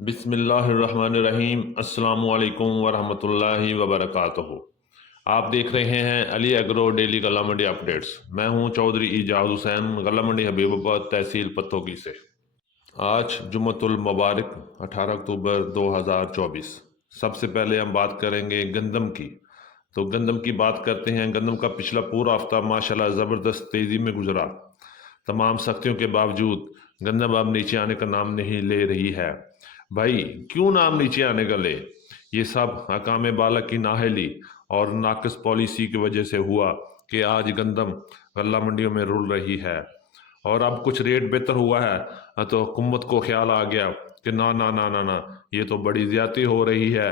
बिस्मिल्लाहिर्रहमानिर्रहीम। अस्सलामु अलैकुम वरहमतुल्लाहि वबरकातुहू। आप देख रहे हैं अली एग्रो डेली गला मंडी अपडेट्स। मैं हूं चौधरी इजाज़ हुसैन, गला मंडी हबीबाबाद, तहसील पत्तोगी से। आज जुम्मतुल मुबारक 18 अक्टूबर 2024। सबसे पहले हम बात करेंगे गंदम की। तो गंदम की बात करते हैं। गंदम का पिछला पूरा हफ्ता माशाल्लाह ज़बरदस्त तेज़ी में गुजरा। तमाम सख्तियों के बावजूद गंदम अब नीचे आने का नाम नहीं ले रही है। भाई, क्यों नाम नीचे आने का ले? ये सब हकाम बाला की नाहली और नाकस पॉलिसी की वजह से हुआ कि आज गंदम गल्ला मंडियों में रुल रही है। और अब कुछ रेट बेहतर हुआ है तो हुकूमत को ख्याल आ गया कि ना ना ना ना ना, ये तो बड़ी ज्यादती हो रही है।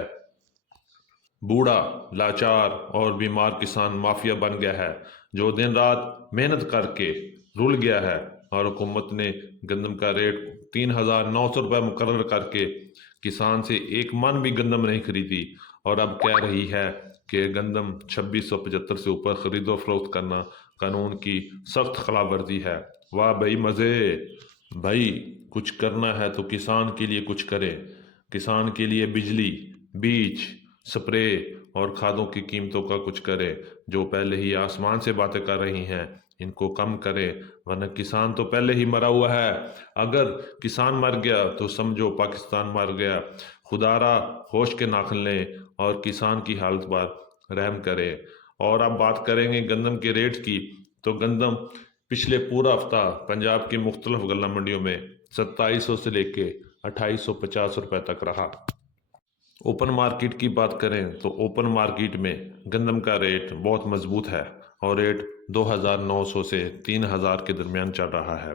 बूढ़ा, लाचार और बीमार किसान माफिया बन गया है, जो दिन रात मेहनत करके रुल गया है। और हुकूमत ने गंदम का रेट 3,900 रुपये मुकर्रर करके किसान से एक मन भी गंदम नहीं खरीदी। और अब कह रही है कि गंदम 2675 से ऊपर खरीदो फरोख्त करना कानून की सख्त खिलाफ वर्जी है। वाह भाई मज़े! भाई, कुछ करना है तो किसान के लिए कुछ करें। किसान के लिए बिजली, बीज, स्प्रे और खादों की कीमतों का कुछ करें। जो पहले ही आसमान से बातें कर रही हैं, इनको कम करें, वरना किसान तो पहले ही मरा हुआ है। अगर किसान मर गया तो समझो पाकिस्तान मर गया। खुदारा होश के नाखन लें और किसान की हालत पर रहम करें। और अब बात करेंगे गंदम के रेट की। तो गंदम पिछले पूरा हफ्ता पंजाब की मुख्तलिफ गल्ला मंडियों में 2700 से लेके 2850 रुपये तक रहा। ओपन मार्केट की बात करें तो ओपन मार्केट में गंदम का रेट बहुत मजबूत है और रेट 2,900 से 3,000 के दरमियान चल रहा है।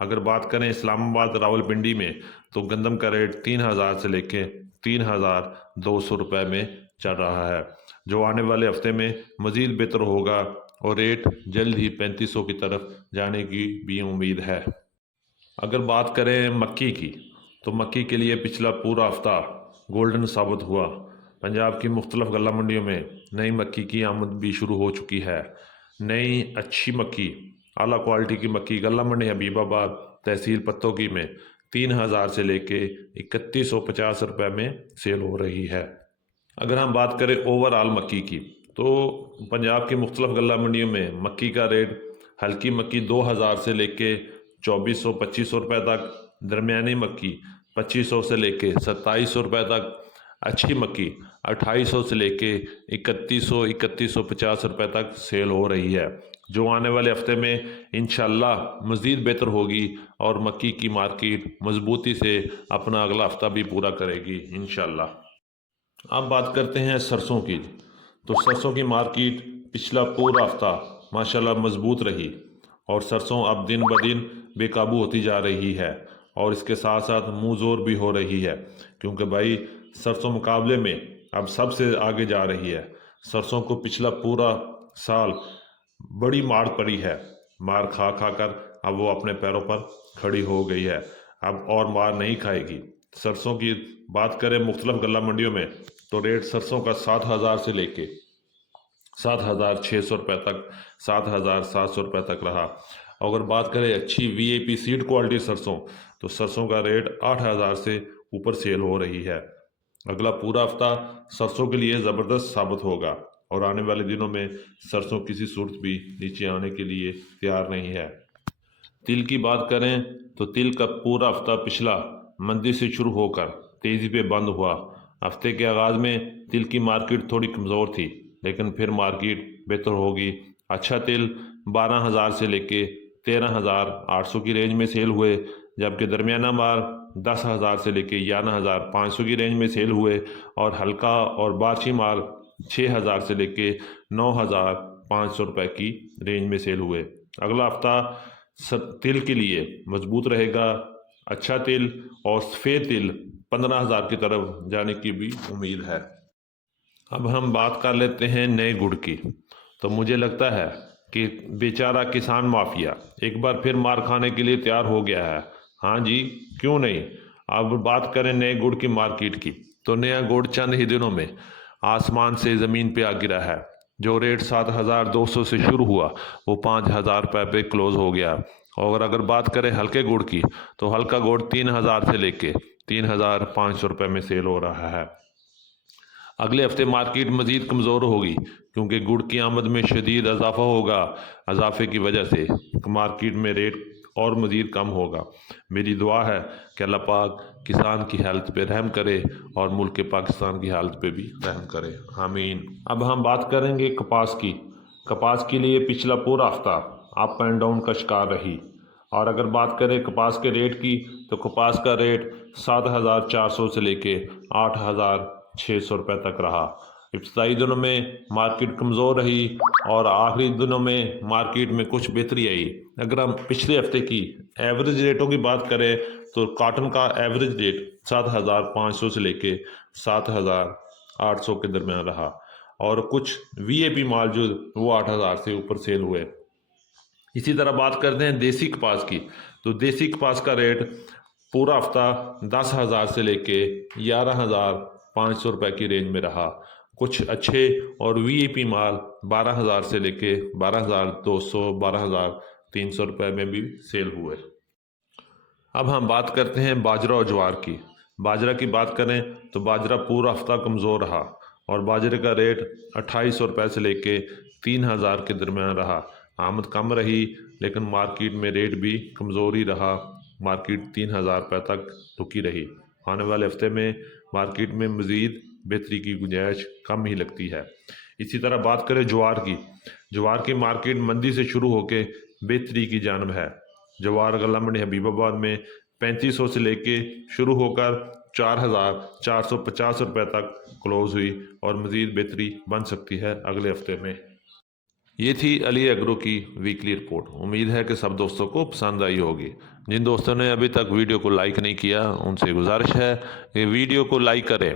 अगर बात करें इस्लामाबाद रावलपिंडी में तो गंदम का रेट 3,000 से लेके 3,200 रुपये में चल रहा है, जो आने वाले हफ्ते में मज़ीद बेहतर होगा और रेट जल्द ही 3500 की तरफ जाने की भी उम्मीद है। अगर बात करें मक्की की तो मक्की के लिए पिछला पूरा हफ्ता गोल्डन साबित हुआ। पंजाब की मुख्तलिफ गल्ला मंडियों में नई मक्की की आमद भी शुरू हो चुकी है। नई अच्छी मक्की, आला क्वालिटी की मक्की गल्ला मंडी हबीबाबाद, तहसील पत्तोगी में 3,000 से लेके 3,150 रुपये में सेल हो रही है। अगर हम बात करें ओवरऑल मक्की की तो पंजाब की मुख्तलिफ गल्ला मंडियों में मक्की का रेट हल्की मक्की 2,000 से लेके 2,400-2,500 रुपये तक, दरमियानी मक्की 2,500 से लेके 2,700 रुपये तक, अच्छी मक्की 2,800 से लेके 3,150 रुपये तक सेल हो रही है, जो आने वाले हफ्ते में इंशाल्लाह मज़ीद बेहतर होगी और मक्की की मार्केट मजबूती से अपना अगला हफ्ता भी पूरा करेगी इंशाल्लाह। अब बात करते हैं सरसों की। तो सरसों की मार्केट पिछला पूरा हफ्ता माशाल्लाह मजबूत रही और सरसों अब दिन ब दिन बेकाबू होती जा रही है और इसके साथ साथ मुँह ज़ोर भी हो रही है, क्योंकि भाई सरसों मुकाबले में अब सबसे आगे जा रही है। सरसों को पिछला पूरा साल बड़ी मार पड़ी है, मार खा खा कर अब वो अपने पैरों पर खड़ी हो गई है, अब और मार नहीं खाएगी। सरसों की बात करें मुख्तलिफ गल्ला मंडियों में तो रेट सरसों का 7,000 से लेके 7,600 रुपये तक, 7,700 रुपये तक रहा। अगर बात करें अच्छी वीआईपी सीड क्वालिटी सरसों तो सरसों का रेट 8,000 से ऊपर सेल हो रही है। अगला पूरा हफ्ता सरसों के लिए ज़बरदस्त साबित होगा और आने वाले दिनों में सरसों किसी सूरत भी नीचे आने के लिए तैयार नहीं है। तिल की बात करें तो तिल का पूरा हफ्ता पिछला मंदी से शुरू होकर तेज़ी पे बंद हुआ। हफ्ते के आगाज़ में तिल की मार्केट थोड़ी कमज़ोर थी, लेकिन फिर मार्केट बेहतर होगी। अच्छा तिल 12,000 से लेके 13,800 की रेंज में सेल हुए, जबकि दरमियाना माल 10,000 से लेके 11,500 की रेंज में सेल हुए और हल्का और बारशी माल 6,000 से लेके 9,500 रुपये की रेंज में सेल हुए। अगला हफ्ता तिल के लिए मजबूत रहेगा। अच्छा तिल और सफ़ेद तिल 15,000 की तरफ जाने की भी उम्मीद है। अब हम बात कर लेते हैं नए गुड़ की। तो मुझे लगता है कि बेचारा किसान माफिया एक बार फिर मार खाने के लिए तैयार हो गया है। हाँ जी, क्यों नहीं। अब बात करें नए गुड़ की मार्केट की तो नया गुड़ चंद ही दिनों में आसमान से ज़मीन पे आ गिरा है। जो रेट 7,200 से शुरू हुआ वो 5,000 रुपये पे क्लोज़ हो गया। और अगर बात करें हल्के गुड़ की तो हल्का गुड़ 3,000 से लेके 3,500 रुपये में सेल हो रहा है। अगले हफ्ते मार्केट मज़ीद कमज़ोर होगी क्योंकि गुड़ की आमद में शदीद इजाफा होगा। इजाफे की वजह से मार्केट में रेट और मज़ीद कम होगा। मेरी दुआ है कि अल्लाह पाक किसान की हालत पे रहम करे और मुल्क पाकिस्तान की हालत पे भी रहम करे, आमीन। अब हम बात करेंगे कपास की। कपास के लिए पिछला पूरा हफ्ता अप एंड डाउन का शिकार रही। और अगर बात करें कपास के रेट की तो कपास का रेट 7,400 से लेके 8,600 रुपये तक रहा। इब्तदाई दिनों में मार्केट कमज़ोर रही और आखिरी दिनों में मार्केट में कुछ बेहतरी आई। अगर हम पिछले हफ्ते की एवरेज रेटों की बात करें तो कॉटन का एवरेज रेट 7,500 से लेके 7,800 के दरमियान रहा और कुछ वीएपी माल जो वो 8,000 से ऊपर सेल हुए। इसी तरह बात करते हैं देसी कपास की, तो देसी कपास का रेट पूरा हफ्ता 10,000 से लेके 11,500 रुपये की रेंज में रहा। कुछ अच्छे और वीआईपी माल 12,000 से लेके 12,200 12,300 रुपये में भी सेल हुए। अब हम बात करते हैं बाजरा और ज्वार की। बाजरा की बात करें तो बाजरा पूरा हफ्ता कमज़ोर रहा और बाजरे का रेट 2,800 रुपये से लेके 3,000 के दरमियान रहा। आमद कम रही लेकिन मार्केट में रेट भी कमज़ोर ही रहा। मार्केट 3,000 रुपये तक रुकी रही। आने वाले हफ्ते में मार्केट में मज़ीद बेहतरी की गुंजाइश कम ही लगती है। इसी तरह बात करें ज्वार की। ज्वार की मार्केट मंदी से शुरू होकर बेहतरी की जानब है। ज्वार गल्ला मंडी हबीबाबाद में 3,500 से लेके शुरू होकर 4,450 रुपये तक क्लोज हुई और मज़ीद बेहतरी बन सकती है अगले हफ्ते में। ये थी अली एग्रो की वीकली रिपोर्ट। उम्मीद है कि सब दोस्तों को पसंद आई होगी। जिन दोस्तों ने अभी तक वीडियो को लाइक नहीं किया उनसे गुजारिश है कि वीडियो को लाइक करें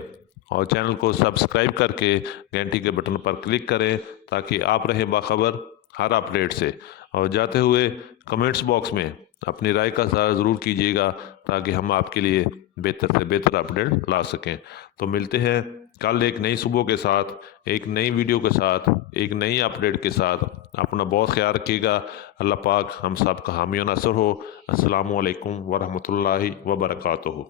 और चैनल को सब्सक्राइब करके घंटी के बटन पर क्लिक करें ताकि आप रहें बाखबर हर अपडेट से। और जाते हुए कमेंट्स बॉक्स में अपनी राय का इज़हार ज़रूर कीजिएगा ताकि हम आपके लिए बेहतर से बेहतर अपडेट ला सकें। तो मिलते हैं कल एक नई सुबह के साथ, एक नई वीडियो के साथ, एक नई अपडेट के साथ। अपना बहुत ख्याल रखिएगा। अल्लाह पाक हम सब का हामी और नासर हो। अस्सलामु अलैकुम वरहमतुल्लाहि वबरकातुहू।